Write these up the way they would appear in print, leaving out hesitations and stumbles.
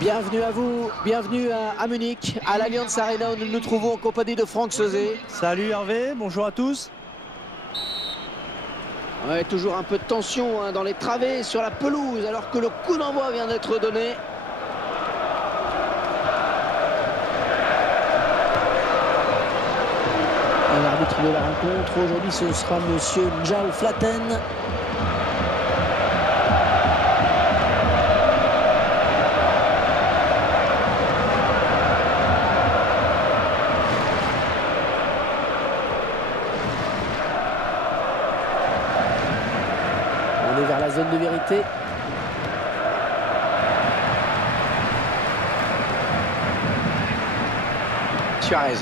Bienvenue à vous, bienvenue à Munich, à l'Allianz Arena où nous nous trouvons en compagnie de Franck Sauzet. Salut Hervé, bonjour à tous. Ouais, toujours un peu de tension dans les travées sur la pelouse alors que le coup d'envoi vient d'être donné. L'arbitre de la rencontre, aujourd'hui ce sera monsieur Njao Flaten. On est vers la zone de vérité. Suarez.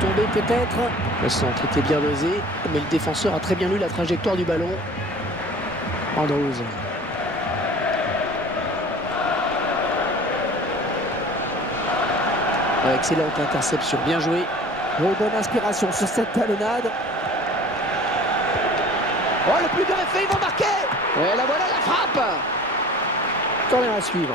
Tombé peut-être. Le centre était bien dosé, mais le défenseur a très bien lu la trajectoire du ballon. Andrews. Excellente interception, bien joué. Bonne inspiration sur cette talonnade. Oh, le plus dur effet, ils vont marquer. Et la voilà, la frappe. Corner à suivre.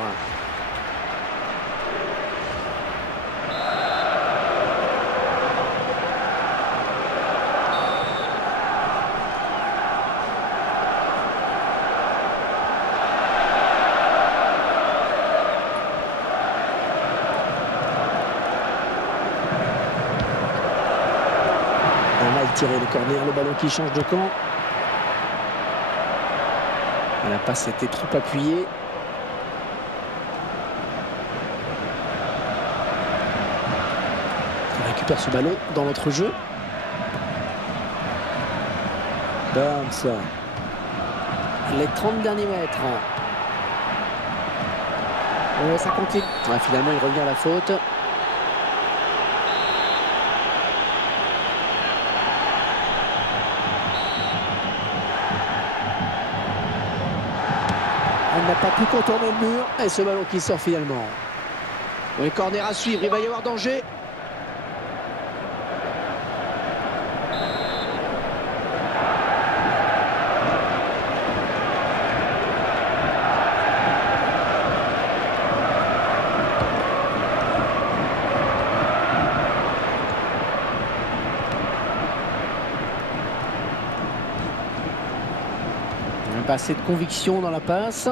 Tirer le corner, le ballon qui change de camp. La passe était trop appuyée. On récupère ce ballon dans notre jeu. Burns. Les 30 derniers mètres. Ouais, ça continue. Ouais, finalement, il revient à la faute. Elle n'a pas pu contourner le mur. Et ce ballon qui sort finalement. Le corner à suivre, il va y avoir danger. Pas assez de conviction dans la passe.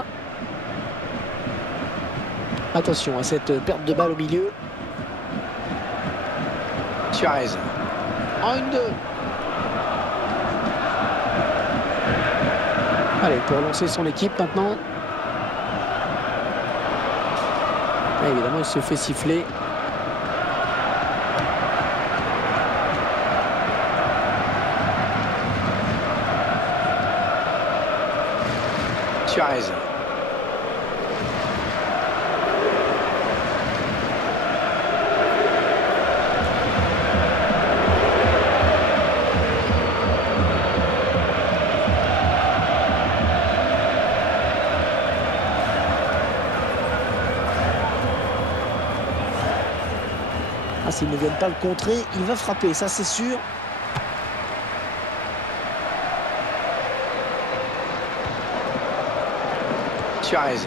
Attention à cette perte de balle au milieu. Suarez. En 1-2. Allez, pour lancer son équipe maintenant. Et évidemment, il se fait siffler. Suarez. Ah, s'ils ne viennent pas le contrer, il va frapper, ça c'est sûr. Suarez.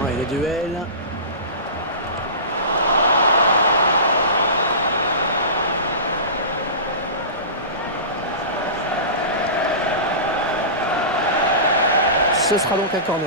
Ouais, le duel. Ce sera donc un corner.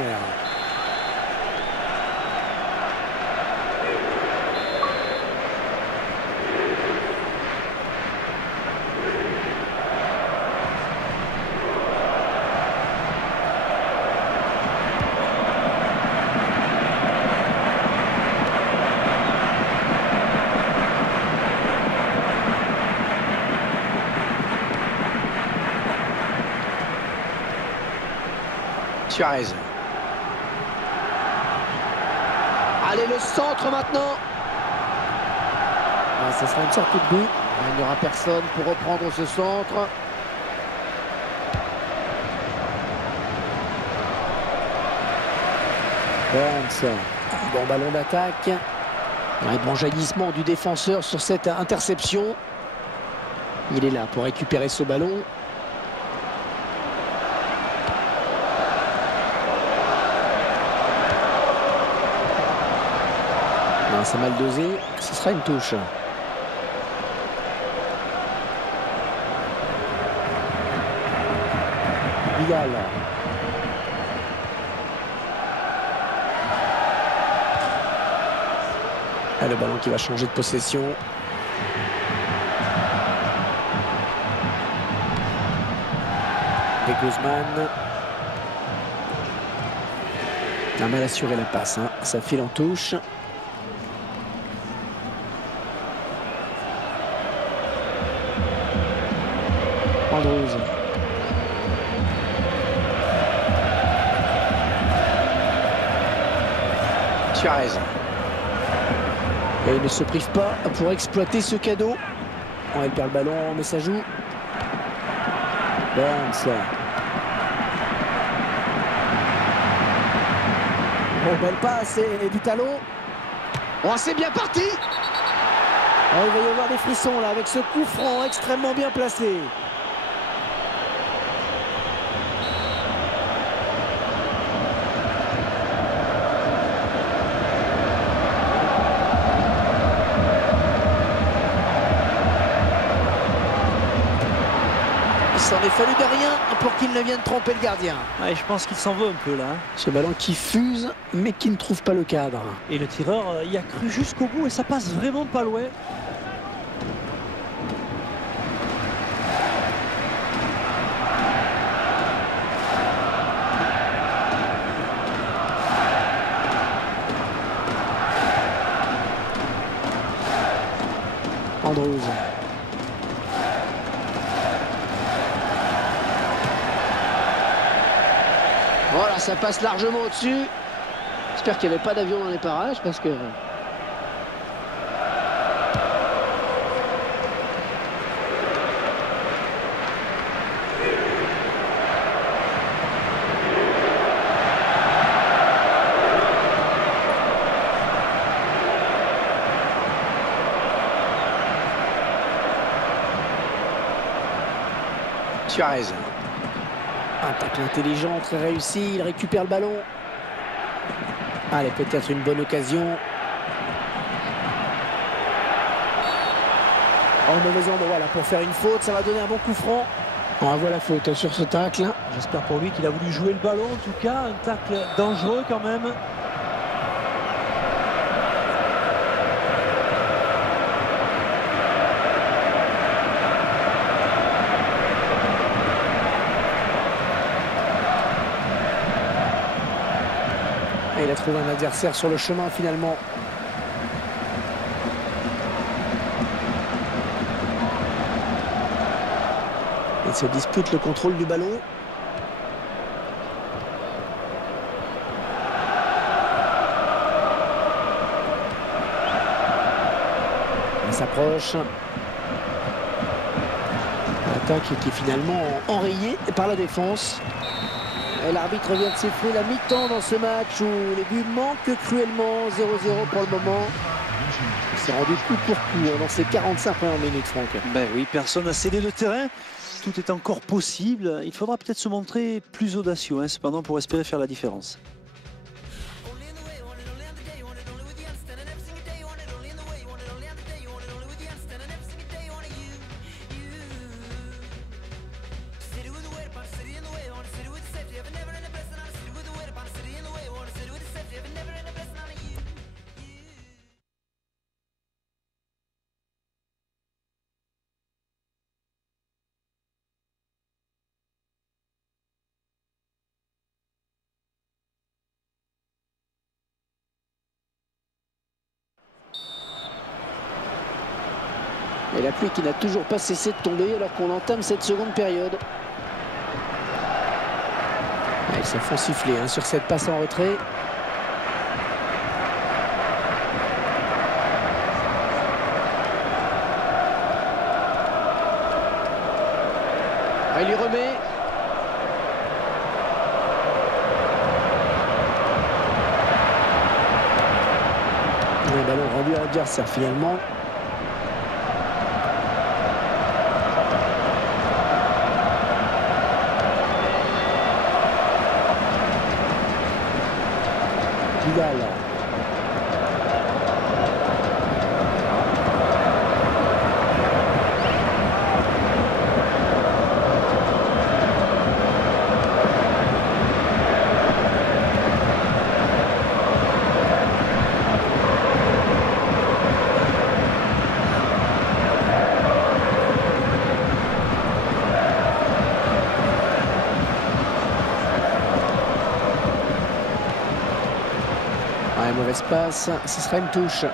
Suarez. Allez, le centre maintenant. Ah, ça sera une sortie de but. Il n'y aura personne pour reprendre ce centre. Burns. Bon ballon d'attaque. Un bon jaillissement du défenseur sur cette interception. Il est là pour récupérer ce ballon. C'est mal dosé, ce sera une touche. Vidal. Ah, le ballon qui va changer de possession. Et Guzman. Il a mal assuré la passe, hein. Ça file en touche. Andrews. Suarez. Et il ne se prive pas pour exploiter ce cadeau. Oh, il perd le ballon, mais ça joue. Burns. Oh, belle passe et du talon. Oh, c'est bien parti. Oh, il va y avoir des frissons là avec ce coup franc extrêmement bien placé. Il s'en est fallu de rien pour qu'il ne vienne tromper le gardien. Ouais, je pense qu'il s'en veut un peu là. Ce ballon qui fuse mais qui ne trouve pas le cadre. Et le tireur y a cru jusqu'au bout et ça passe vraiment pas loin. Andrews. Voilà, ça passe largement au-dessus. J'espère qu'il n'y avait pas d'avion dans les parages parce que... Suarez. Un tacle intelligent, très réussi. Il récupère le ballon. Allez, peut-être une bonne occasion. En mauvais endroit là pour faire une faute. Ça va donner un bon coup franc. On va voir la faute sur ce tacle. J'espère pour lui qu'il a voulu jouer le ballon. En tout cas, un tacle dangereux quand même. Et il a trouvé un adversaire sur le chemin finalement. Il se dispute le contrôle du ballon. Il s'approche. L'attaque qui est finalement enrayée par la défense. L'arbitre vient de siffler la mi-temps dans ce match où les buts manquent cruellement. 0-0 pour le moment. C'est rendu coup pour coup dans ces 45 premières minutes, Franck. Ben oui, personne n'a cédé le terrain. Tout est encore possible. Il faudra peut-être se montrer plus audacieux, hein, cependant, pour espérer faire la différence. Et la pluie qui n'a toujours pas cessé de tomber alors qu'on entame cette seconde période. Ils se font siffler hein, sur cette passe en retrait. Il lui remet. Le ballon rendu à l'adversaire finalement. Vidal. Ouais, mauvaise passe, ce sera une touche.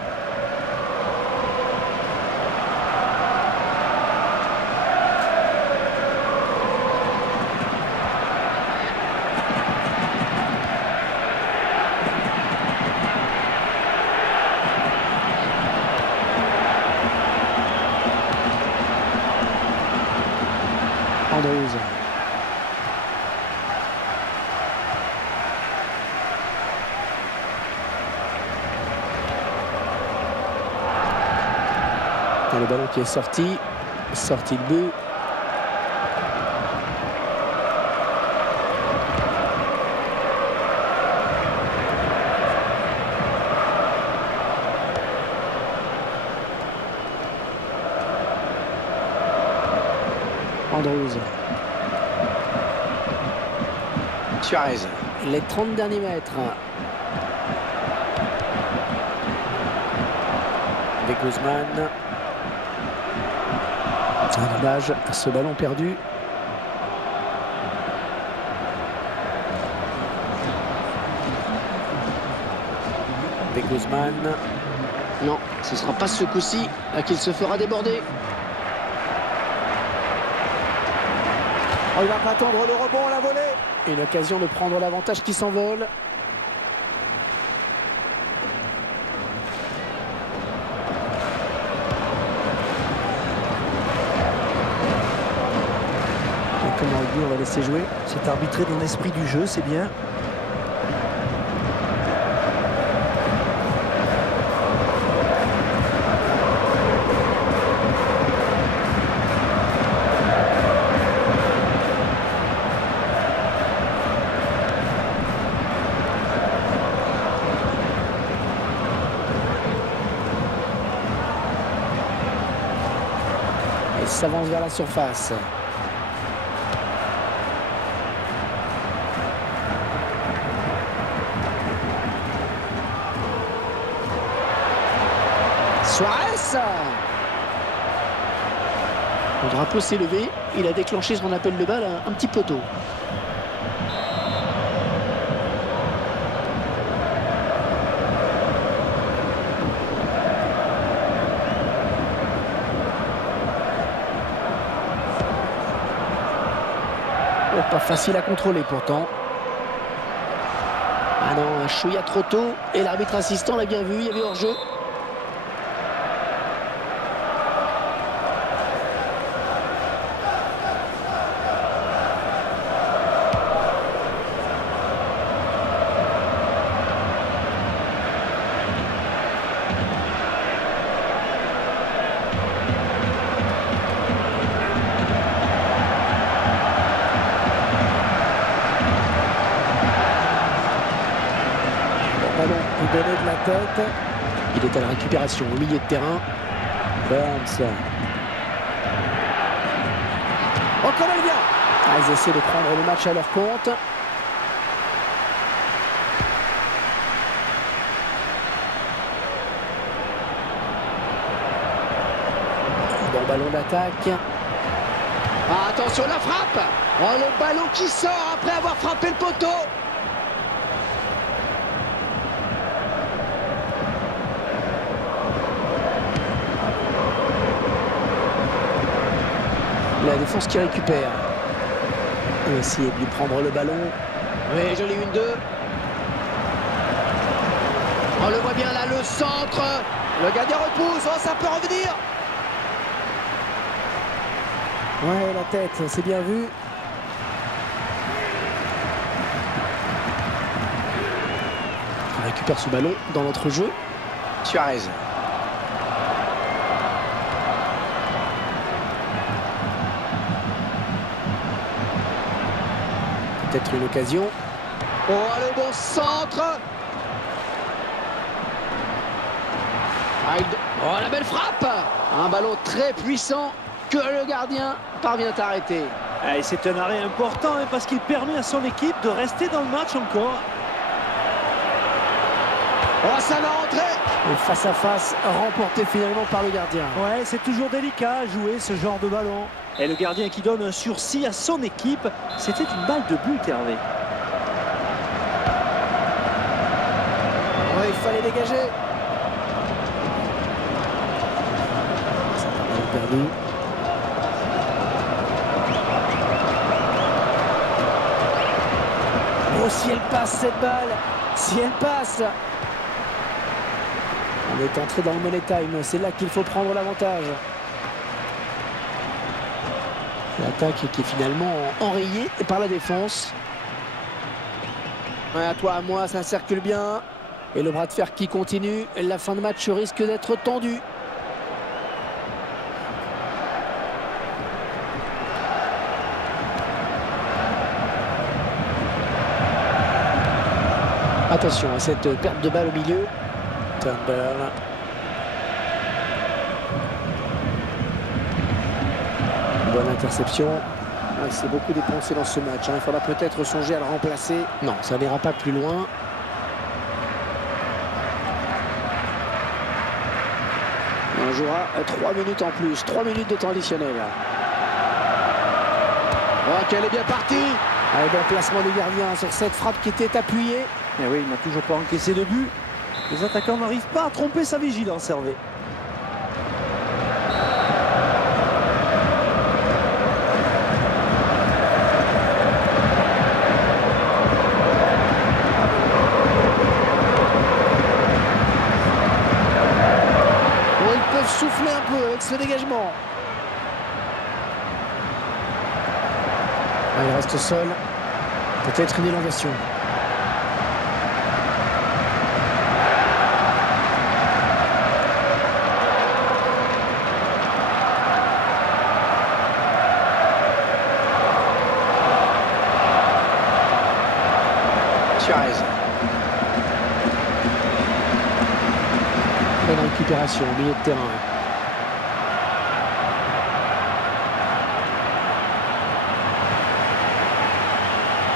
Andrews. Le ballon qui est sorti de but. Andrews. Suarez. Les 30 derniers mètres. Avec Guzman. Dommage, ce ballon perdu. Avec Guzman. Non, ce ne sera pas ce coup-ci qu'il se fera déborder. Oh, il va pas attendre le rebond, la volée. Une occasion de prendre l'avantage qui s'envole. On va laisser jouer. C'est arbitré dans l'esprit du jeu, c'est bien. Et s'avance vers la surface. Suarez. Le drapeau s'est levé. Il a déclenché ce qu'on appelle le bal un petit poteau. Oh, pas facile à contrôler pourtant. Ah non, un chouïa trop tôt. Et l'arbitre assistant l'a bien vu. Il y avait hors-jeu. Donné de la tête. Il est à la récupération au milieu de terrain. Burns. Oh, comme elle vient. Ah, ils essaient de prendre le match à leur compte. Bon ballon d'attaque. Ah, attention la frappe. Oh, le ballon qui sort après avoir frappé le poteau. La défense qui récupère. On va essayer de lui prendre le ballon. Oui, joli 1-2. On le voit bien là, le centre. Le gardien repousse. Oh, ça peut revenir. Ouais, la tête, c'est bien vu. On récupère ce ballon dans notre jeu. Suarez. Peut-être une occasion. Oh, le bon centre. Oh, la belle frappe. Un ballon très puissant que le gardien parvient à arrêter. Et c'est un arrêt important parce qu'il permet à son équipe de rester dans le match encore. Oh, ça va rentrer. Et face à face, remporté finalement par le gardien. Ouais, c'est toujours délicat à jouer ce genre de ballon. Et le gardien qui donne un sursis à son équipe, c'était une balle de but, Hervé. Ouais, il fallait dégager. Perdu. Oh, si elle passe cette balle, si elle passe. On est entré dans le money time, c'est là qu'il faut prendre l'avantage. L'attaque qui est finalement enrayée par la défense. Ouais, à toi, à moi, ça circule bien. Et le bras de fer qui continue. La fin de match risque d'être tendue. Attention à cette perte de balle au milieu. Turnbull. Bonne interception. Ah, il s'est beaucoup dépensé dans ce match. Il faudra peut-être songer à le remplacer. Non, ça n'ira pas plus loin. On jouera 3 minutes en plus. 3 minutes de temps additionnel. Oh, qu'elle est bien partie. Allez, bon placement du gardien sur cette frappe qui était appuyée. Et oui, il n'a toujours pas encaissé de but. Les attaquants n'arrivent pas à tromper sa vigilance, Hervé. Oh, ils peuvent souffler un peu avec ce dégagement. Ah, il reste seul. Peut-être une élongation. Suarez. Bonne récupération au milieu de terrain.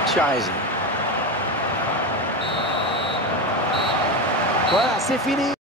Suarez. Voilà, c'est fini.